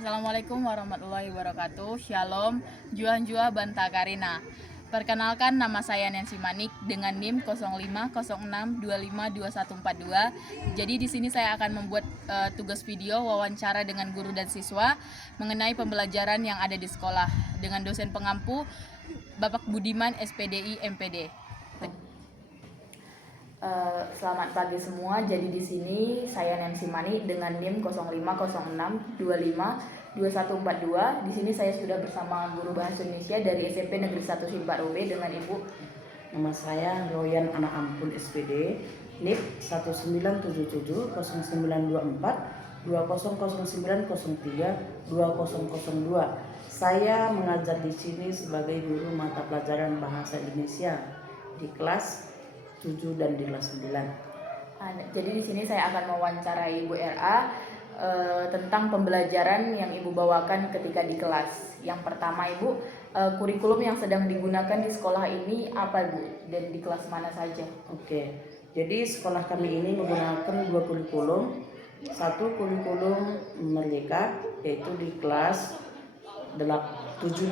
Assalamualaikum warahmatullahi wabarakatuh. Shalom, Juan Jua Banta Karina. Perkenalkan, nama saya Nancy Manik dengan NIM 0506252142. Jadi di sini saya akan membuat tugas video wawancara dengan guru dan siswa mengenai pembelajaran yang ada di sekolah dengan dosen pengampu Bapak Budiman SPDI MPD. Selamat pagi semua. Jadi di sini saya Nancy Mani dengan NIM 0506252142. Di sini saya sudah bersama guru bahasa Indonesia dari SMP Negeri 1 Simpang Robe dengan Ibu. Nama saya Royan Anak Ampun SPD, NIP 197709242009032002. Saya mengajar di sini sebagai guru mata pelajaran bahasa Indonesia di kelas 7 dan di kelas 9. Jadi di sini saya akan mewawancarai Ibu RA tentang pembelajaran yang Ibu bawakan ketika di kelas. Yang pertama, Ibu, kurikulum yang sedang digunakan di sekolah ini apa, Bu? Dan di kelas mana saja? Oke, jadi sekolah kami ini menggunakan dua kurikulum. Satu kurikulum merdeka, yaitu di kelas 7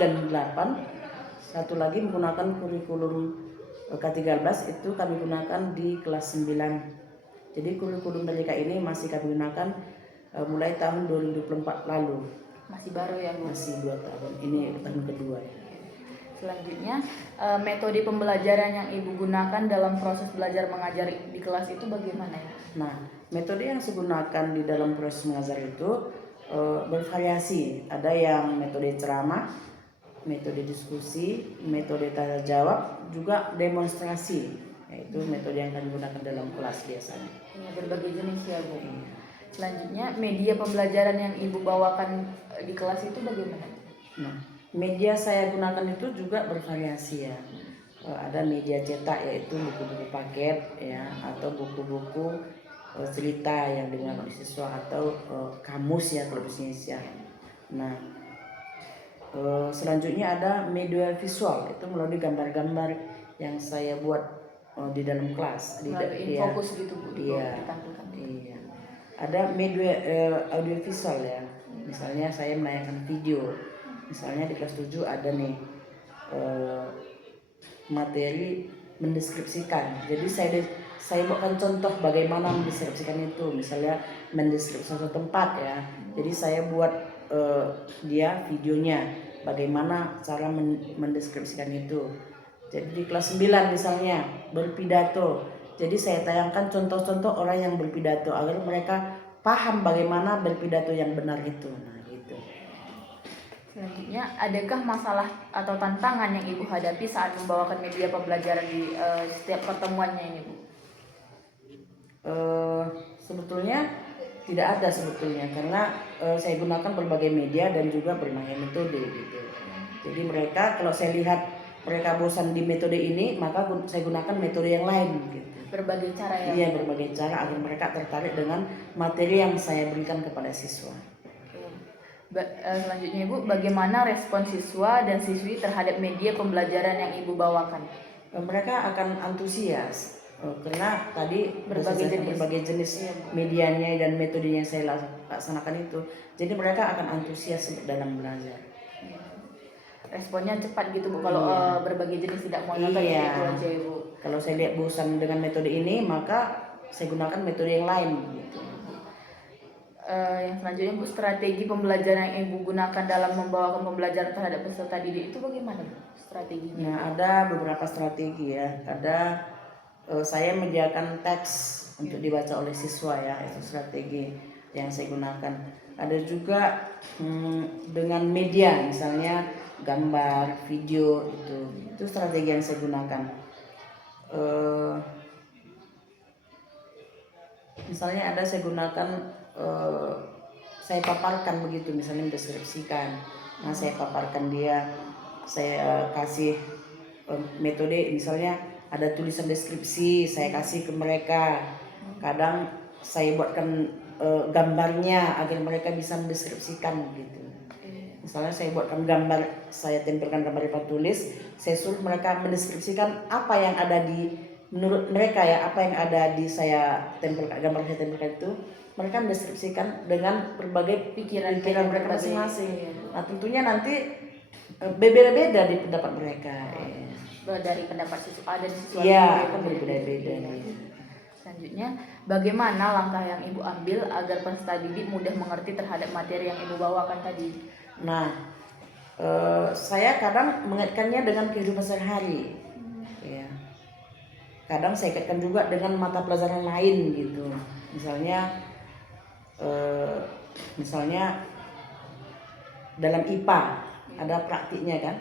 dan 8. Satu lagi menggunakan kurikulum K13, itu kami gunakan di kelas 9. Jadi kurikulum merdeka ini masih kami gunakan mulai tahun 2024 lalu. Masih baru ya, Bu? Masih 2 tahun, ini tahun kedua. Selanjutnya, metode pembelajaran yang Ibu gunakan dalam proses belajar mengajar di kelas itu bagaimana ya? Nah, metode yang saya gunakan di dalam proses mengajar itu bervariasi. Ada yang metode ceramah, metode diskusi, metode tanya jawab, juga demonstrasi. Yaitu metode yang kami gunakan dalam kelas biasanya. Ya, berbagai jenis ya, Bu. Selanjutnya, media pembelajaran yang Ibu bawakan di kelas itu bagaimana? Nah, media saya gunakan itu juga bervariasi ya. Ada media cetak, yaitu buku-buku paket ya, atau buku-buku cerita yang digunakan oleh siswa, atau kamus ya kalau bahasa Indonesia. Nah, selanjutnya ada media visual, itu melalui gambar-gambar yang saya buat di dalam kelas. Fokus gitu, Bu, iya. Ada media audiovisual ya, misalnya saya menayangkan video. Misalnya di kelas 7 ada nih materi mendeskripsikan. Jadi saya buatkan contoh bagaimana mendeskripsikan itu. Misalnya mendeskripsikan suatu tempat ya. Jadi saya buat dia videonya bagaimana cara mendeskripsikan itu. Jadi di kelas 9 misalnya berpidato. Jadi saya tayangkan contoh-contoh orang yang berpidato agar mereka paham bagaimana berpidato yang benar itu. Nah, gitu. Selanjutnya, adakah masalah atau tantangan yang Ibu hadapi saat membawakan media pembelajaran di setiap pertemuannya ini, Bu? Sebetulnya tidak ada sebetulnya, karena saya gunakan berbagai media dan juga berbagai metode gitu. Jadi mereka, kalau saya lihat mereka bosan di metode ini, maka saya gunakan metode yang lain gitu. Berbagai cara ya? Iya, berbagai cara agar mereka tertarik dengan materi yang saya berikan kepada siswa. Selanjutnya, Ibu, bagaimana respon siswa dan siswi terhadap media pembelajaran yang Ibu bawakan? Mereka akan antusias karena tadi berbagai jenis iya, medianya dan metodenya yang saya laksanakan itu. Jadi mereka akan antusias dalam belajar. Responnya cepat gitu, Bu, kalau berbagai jenis tidak mau nonton itu aja, Ibu. Kalau saya lihat bosan dengan metode ini, maka saya gunakan metode yang lain gitu. Yang selanjutnya, Bu, strategi pembelajaran yang Ibu gunakan dalam membawakan pembelajaran terhadap peserta didik itu bagaimana, Bu, strateginya? Nah, ada beberapa strategi ya. Ada saya menyediakan teks untuk dibaca oleh siswa ya, itu strategi yang saya gunakan. Ada juga dengan media, misalnya gambar, video, itu strategi yang saya gunakan. Misalnya ada saya gunakan, saya paparkan begitu, misalnya mendeskripsikan. Nah, saya paparkan dia, saya kasih metode, misalnya ada tulisan deskripsi, saya kasih ke mereka. Kadang saya buatkan gambarnya agar mereka bisa mendeskripsikan gitu. Misalnya saya buatkan gambar, saya tempelkan gambar di papan tulis, saya suruh mereka mendeskripsikan apa yang ada di menurut mereka ya apa yang ada di saya tempelkan, gambar saya tempelkan itu mereka mendeskripsikan dengan berbagai Pikiran mereka berbagai- masing-masing. iya. Nah tentunya nanti beda-beda di pendapat mereka. Dari pendapat siswa A dan siswa Iya, B kan berbeda-beda Iya. nih. Selanjutnya, bagaimana langkah yang Ibu ambil agar peserta didik mudah mengerti terhadap materi yang Ibu bawakan tadi? Nah, saya kadang mengaitkannya dengan kehidupan sehari-hari. Ya. Kadang saya kaitkan juga dengan mata pelajaran lain gitu. Misalnya, misalnya dalam IPA ada praktiknya kan.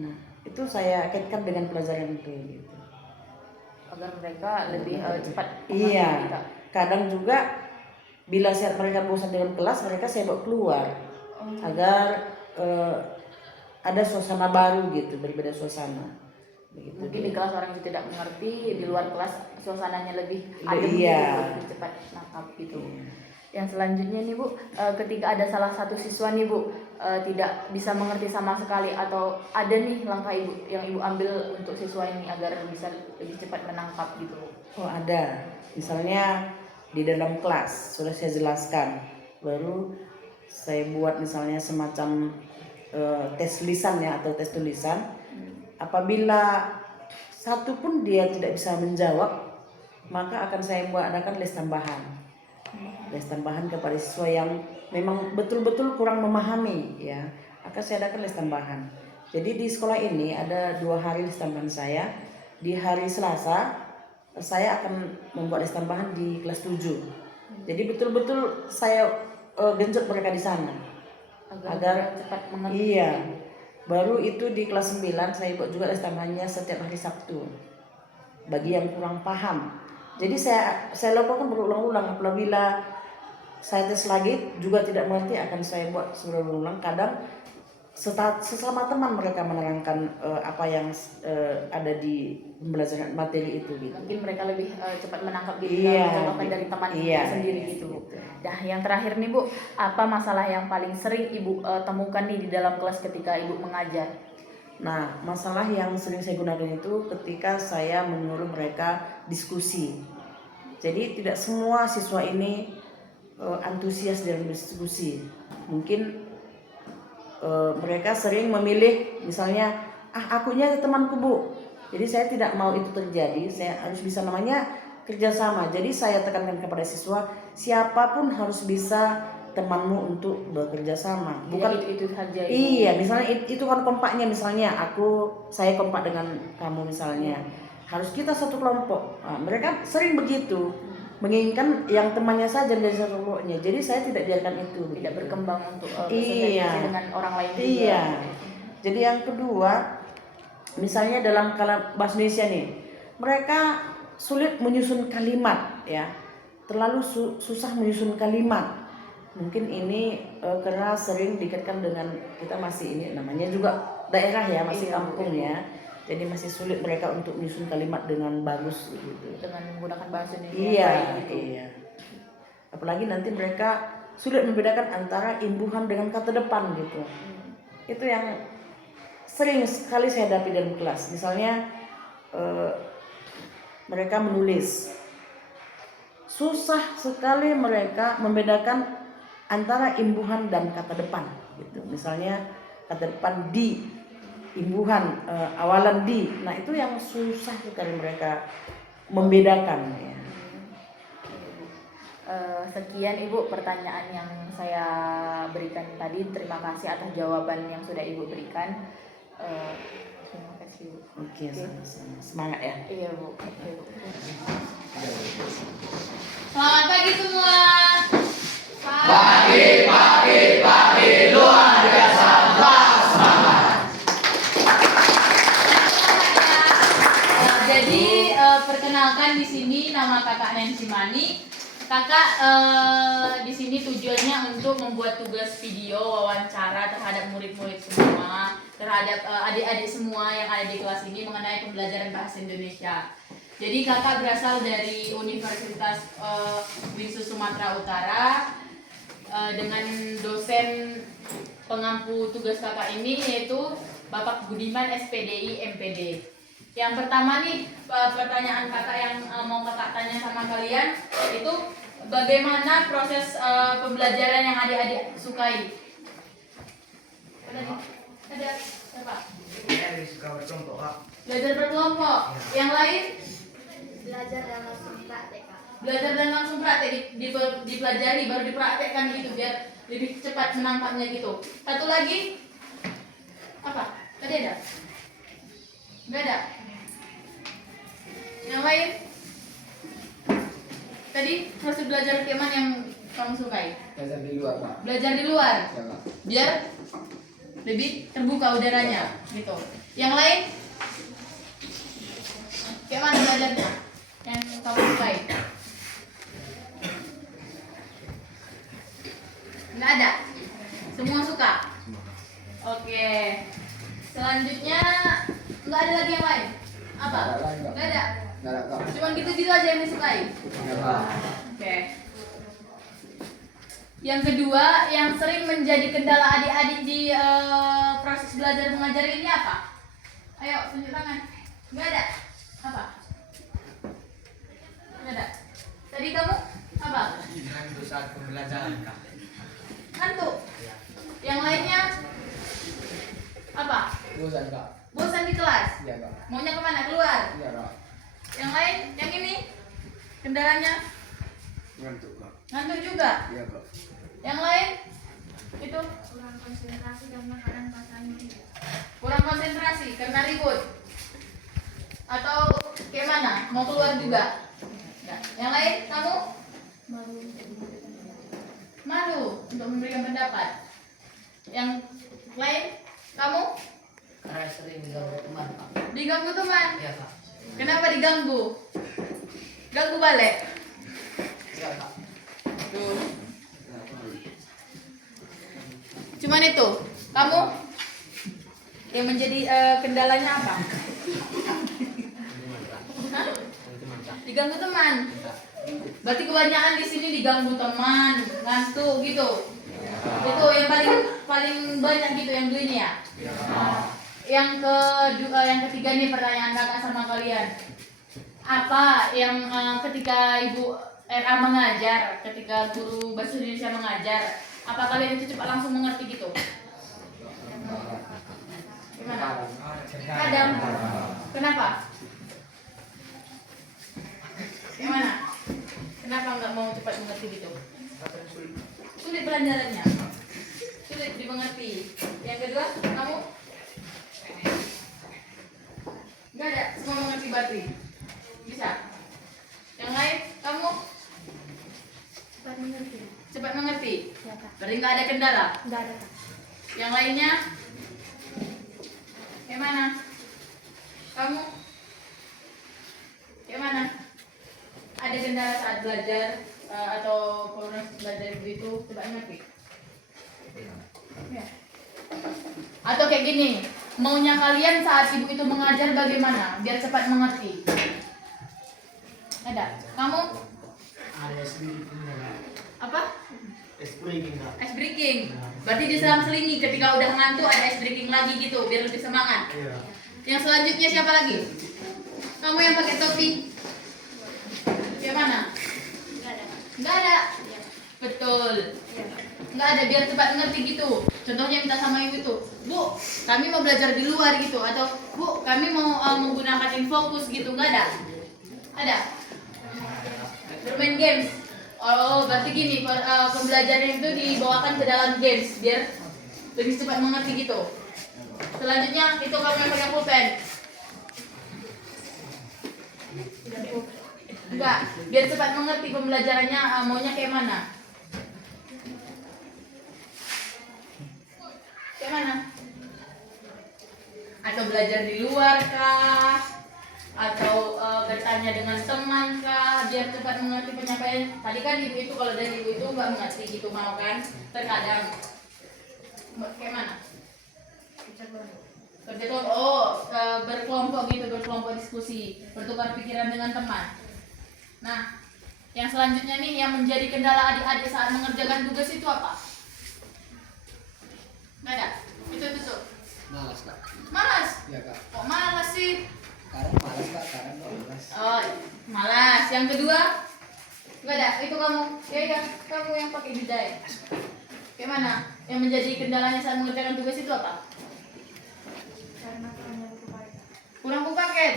Nah, itu saya kaitkan dengan pelajaran itu gitu. Agar mereka lebih cepat Iya. Kak. Kadang juga bila saat mereka bosan dengan kelas, mereka saya bawa keluar agar ada suasana baru gitu, berbeda suasana. Begitu. Mungkin di kelas orang itu tidak mengerti, di luar kelas suasananya lebih adem Iya. gitu, lebih cepat nangkap gitu. Yang selanjutnya nih Bu, ketika ada salah satu siswa nih Bu tidak bisa mengerti sama sekali atau ada nih langkah Ibu yang Ibu ambil untuk siswa ini agar bisa lebih cepat menangkap gitu. Oh ada, misalnya di dalam kelas sudah saya jelaskan, baru saya buat misalnya semacam tes lisan ya atau tes tulisan. Apabila satu pun dia tidak bisa menjawab, maka akan saya adakan les tambahan. Les tambahan kepada siswa yang memang betul-betul kurang memahami ya, akan saya adakan les tambahan. Jadi di sekolah ini ada 2 hari les tambahan saya. Di hari Selasa saya akan membuat les tambahan di kelas 7. Jadi betul-betul saya genjot mereka di sana agar cepat mengerti. iya. Baru itu di kelas 9 saya buat juga les tambahannya setiap hari Sabtu bagi yang kurang paham. Jadi saya lakukan berulang-ulang. Apabila saya tes lagi juga tidak mengerti, akan saya buat berulang-ulang. Kadang sesama teman mereka menerangkan apa yang ada di pembelajaran materi itu gitu. Mungkin mereka lebih cepat menangkap Iya, jawaban dari teman iya, sendiri gitu. Nah, yang terakhir nih Bu, apa masalah yang paling sering Ibu temukan nih di dalam kelas ketika Ibu mengajar? Nah, masalah yang sering saya gunakan itu ketika saya menyuruh mereka diskusi. Jadi tidak semua siswa ini antusias dalam diskusi. Mungkin mereka sering memilih misalnya akunya temanku Bu. Jadi saya tidak mau itu terjadi. Saya harus bisa namanya kerjasama. Jadi saya tekankan kepada siswa, siapapun harus bisa temanmu untuk bekerja sama. Bukan itu saja. Iya, misalnya itu kan kompaknya, misalnya saya kompak dengan kamu misalnya. Harus kita satu kelompok. Nah, mereka sering begitu. Menginginkan yang temannya saja dari satu kelompoknya. Jadi saya tidak biarkan itu. Tidak berkembang untuk iya. dengan orang lain juga. Iya. Jadi yang kedua, misalnya dalam bahasa Indonesia nih, mereka sulit menyusun kalimat ya. Terlalu susah menyusun kalimat. Mungkin ini karena sering dikaitkan dengan kita masih ini namanya juga daerah ya, masih kampung ya. Jadi masih sulit mereka untuk menyusun kalimat dengan bagus gitu. Dengan menggunakan bahasa Indonesia. Iya, iya. Apalagi nanti mereka sulit membedakan antara imbuhan dengan kata depan gitu. Itu yang sering sekali saya hadapi dalam kelas. Misalnya mereka menulis, susah sekali mereka membedakan antara imbuhan dan kata depan gitu. Misalnya kata depan di, imbuhan awalan di. Nah, itu yang susah sekali mereka membedakan ya. Sekian Ibu pertanyaan yang saya berikan tadi. Terima kasih atas jawaban yang sudah Ibu berikan. Terima kasih Bu. Oke, sama-sama. Semangat ya. Iya Bu. Oke, Bu. Selamat pagi semua. Pagi luar biasa, semangat. Jadi perkenalkan di sini nama Kakak Nancy Mani. Kakak di sini tujuannya untuk membuat tugas video wawancara terhadap murid-murid semua, terhadap adik-adik semua yang ada di kelas ini mengenai pembelajaran bahasa Indonesia. Jadi kakak berasal dari Universitas Winsu Sumatera Utara dengan dosen pengampu tugas kakak ini yaitu Bapak Budiman SPDI MPD. Yang pertama nih pertanyaan kakak yang mau kakak tanya sama kalian itu bagaimana proses pembelajaran yang adik-adik sukai? Ada siapa? Saya suka berkelompok, Kak. Belajar berkelompok. Yang lain? Belajar dan langsung praktek, Kak. Belajar dan langsung praktek dipelajari baru dipraktekkan gitu biar lebih cepat menangkapnya gitu. Satu lagi apa? Tadi ada? Nggak ada. Yang lain? Tadi proses belajar kayak mana yang kamu sukai? Belajar di luar, Pak. Belajar di luar Ya, Kak. biar lebih terbuka udaranya gitu. Yang lain? Kayak mana belajarnya? Yang kamu sukai? Nggak ada? Semua suka? Oke. Selanjutnya nggak ada lagi yang lain? Apa? Nggak ada lagi, Kak. Nggak ada? Nggak ada, Kak. Cuman gitu-gitu aja yang disukai? Ya, Kak. Oke. Yang kedua, yang sering menjadi kendala adik-adik di proses belajar mengajar ini apa? Ayo, tunjuk tangan. Nggak ada? Apa? Nggak ada. Tadi kamu apa? Itu saat pembelajaran, Kak. Ngantuk. Yang lainnya apa? Bosan, Kak. Bosan di kelas. Iya, Kak. Maunya kemana? Keluar. Iya, Kak. Yang lain, yang ini kendalanya Ngantuk, Kak. ngantuk juga. Iya, Kak. Yang lain itu Kurang konsentrasi dan makanan pasangan. kurang konsentrasi karena ribut atau kayak mana? Mau keluar juga? Nggak. Yang lain kamu malu untuk memberikan pendapat. Yang lain kamu Karena sering diganggu teman, Pak. diganggu teman. Iya, Kak. Kenapa diganggu? Ganggu balik. Iya, Kak. Tuh. Cuman itu. Kamu yang menjadi kendalanya apa? Hah? Diganggu teman. Berarti kebanyakan di sini diganggu teman, ngantuk gitu. Itu yang paling banyak gitu yang dulu ini ya. Yang ketiga nih pertanyaan kakak sama kalian. Apa yang ketika Ibu RA mengajar, ketika guru bahasa Indonesia mengajar, apa kalian itu cepat langsung mengerti gitu? Gimana? Kadang. Kenapa? Gimana? Kenapa nggak mau cepat mengerti gitu? Sulit pelajarannya. Sulit dimengerti. Yang kedua, kamu? Nggak ada, semua mengerti berarti. Bisa. Yang lain, kamu? Cepat mengerti. Cepat mengerti. Ya, Kak. Berarti nggak ada kendala. Enggak ada, Kak. Yang lainnya? Gimana? Kamu? Gimana? Ada kendala saat belajar atau proses belajar begitu coba ngerti? Ya. Atau kayak gini, maunya kalian saat ibu itu mengajar bagaimana biar cepat mengerti? Ada? Kamu? Ada sedikit Apa? ice breaking, Kak. Ice breaking. Berarti diselang-selingi ketika udah ngantuk ada ice breaking lagi gitu biar lebih semangat. Iya. Yang selanjutnya siapa lagi? Kamu yang pakai topi. Gimana? Enggak ada, Kak. Nggak ada. Iya. Betul. Iya, Kak. Nggak ada biar cepat ngerti gitu. Contohnya minta sama ibu itu, Bu, kami mau belajar di luar gitu, atau Bu, kami mau menggunakan infocus gitu, nggak ada? Ada? Bermain games. Oh, berarti gini, pembelajaran itu dibawakan ke dalam games biar lebih cepat mengerti gitu. Selanjutnya itu kamu yang pakai pulpen. Enggak, biar cepat mengerti pembelajarannya maunya kayak mana? Kayak mana? Atau belajar di luar kah? Atau bertanya dengan teman kah? Biar cepat mengerti penyampaian. Tadi kan ibu itu kalau dari ibu itu nggak mengerti gitu mau kan? Terkadang kayak mana? Kerja kelompok, berkelompok gitu, berkelompok diskusi, bertukar pikiran dengan teman. Nah, yang selanjutnya nih yang menjadi kendala adik-adik saat mengerjakan tugas itu apa? Nggak ada. Itu tuh. Malas, Kak. Malas. Iya, Kak. Kok malas sih? Kadang malas kak, kadang nggak malas. Oh, malas. Yang kedua? Enggak ada. Itu kamu. Ya, kamu yang pakai bidai. Gimana? Yang menjadi kendalanya saat mengerjakan tugas itu apa? Karena kurangnya buku paket. Kurang buku paket.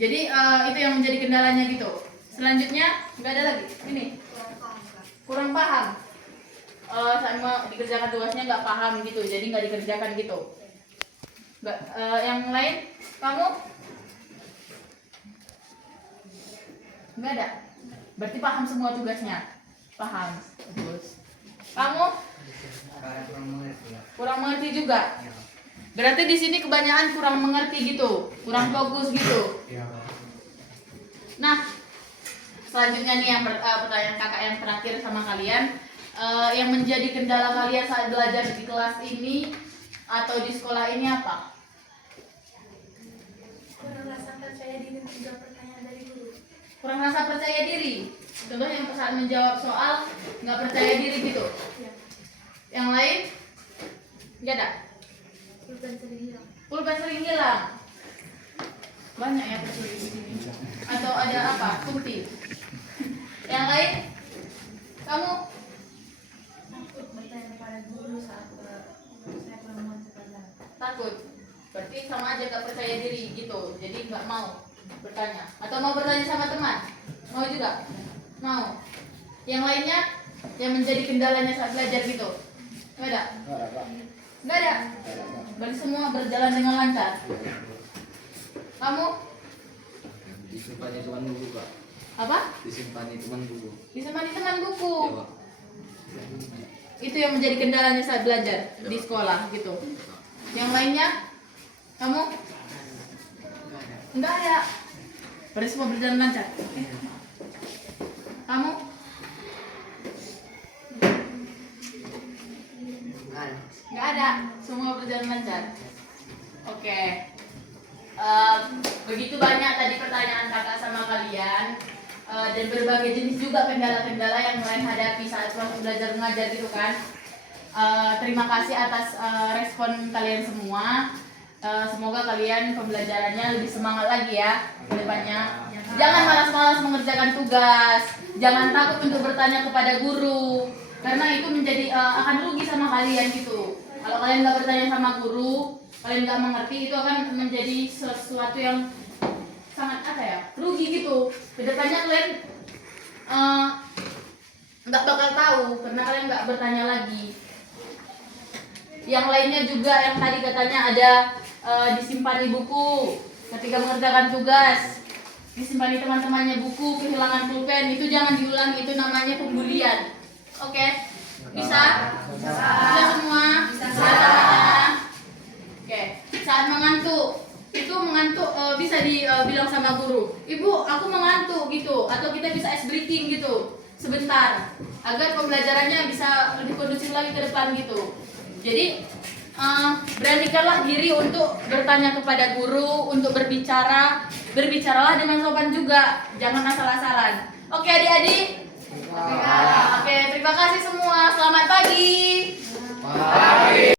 Jadi itu yang menjadi kendalanya gitu. Selanjutnya nggak ada lagi. Ini Kurang paham kak. kurang paham. Sama dikerjakan tugasnya nggak paham gitu. Jadi nggak dikerjakan gitu. Nggak. Yang lain kamu? Nggak ada. Berarti paham semua tugasnya. Paham. Bagus. Kamu Kadang kurang mengerti ya. kurang mengerti juga. Berarti di sini kebanyakan kurang mengerti gitu, kurang fokus gitu. Iya. Nah, selanjutnya nih yang pertanyaan kakak yang terakhir sama kalian, yang menjadi kendala kalian saat belajar di kelas ini atau di sekolah ini apa? Kurang rasa percaya diri menjawab pertanyaan dari guru. Kurang rasa percaya diri. Contoh yang saat menjawab soal nggak percaya diri gitu. Ya. Yang lain nggak ada. Pulpen sering hilang. Pulpen sering hilang. Banyak ya tertulis di sini. Atau ada apa? Bukti. Yang lain? Kamu? Takut bertanya pada guru saat saya kurang mengerti pelajaran. Takut. Berarti sama aja gak percaya diri gitu. Jadi nggak mau bertanya. Atau mau bertanya sama teman? Mau juga? Mau. Yang lainnya? Yang menjadi kendalanya saat belajar gitu? Nggak ada? Nggak ada kak. Nggak ada? Berarti semua berjalan dengan lancar. Kamu? Disimpan di teman buku kak. Apa? Disimpan di teman buku. Disimpan di teman buku. Iya pak. Itu yang menjadi kendalanya saat belajar di sekolah gitu. Yang lainnya? Kamu? Enggak ada. Berarti semua berjalan lancar. Kamu? Enggak ada. Semua berjalan lancar. Oke. Begitu banyak tadi pertanyaan kakak sama kalian. Dan berbagai jenis juga kendala-kendala yang kalian hadapi saat proses belajar mengajar gitu kan. Terima kasih atas respon kalian semua. Semoga kalian pembelajarannya lebih semangat lagi ya ke depannya. Jangan malas-malas mengerjakan tugas. Jangan takut untuk bertanya kepada guru, karena itu menjadi akan rugi sama kalian gitu. Kalau kalian nggak bertanya sama guru, kalian nggak mengerti, itu akan menjadi sesuatu yang sangat apa ya, rugi gitu. Kedepannya kalian nggak bakal tahu karena kalian nggak bertanya lagi. Yang lainnya juga yang tadi katanya ada disimpan di buku ketika mengerjakan tugas, disimpan di teman-temannya buku, kehilangan pulpen, itu jangan diulang, itu namanya pembulian. Oke? Bisa? Bisa semua? Bisa. Oke, saat mengantuk, itu mengantuk bisa dibilang sama guru, ibu aku mengantuk gitu, atau kita bisa ice breaking gitu sebentar agar pembelajarannya bisa lebih kondusif lagi ke depan gitu. Jadi beranikanlah diri untuk bertanya kepada guru, untuk berbicaralah dengan sopan juga, jangan asal-asalan. Oke adik-adik? Oke, terima kasih semua, selamat pagi.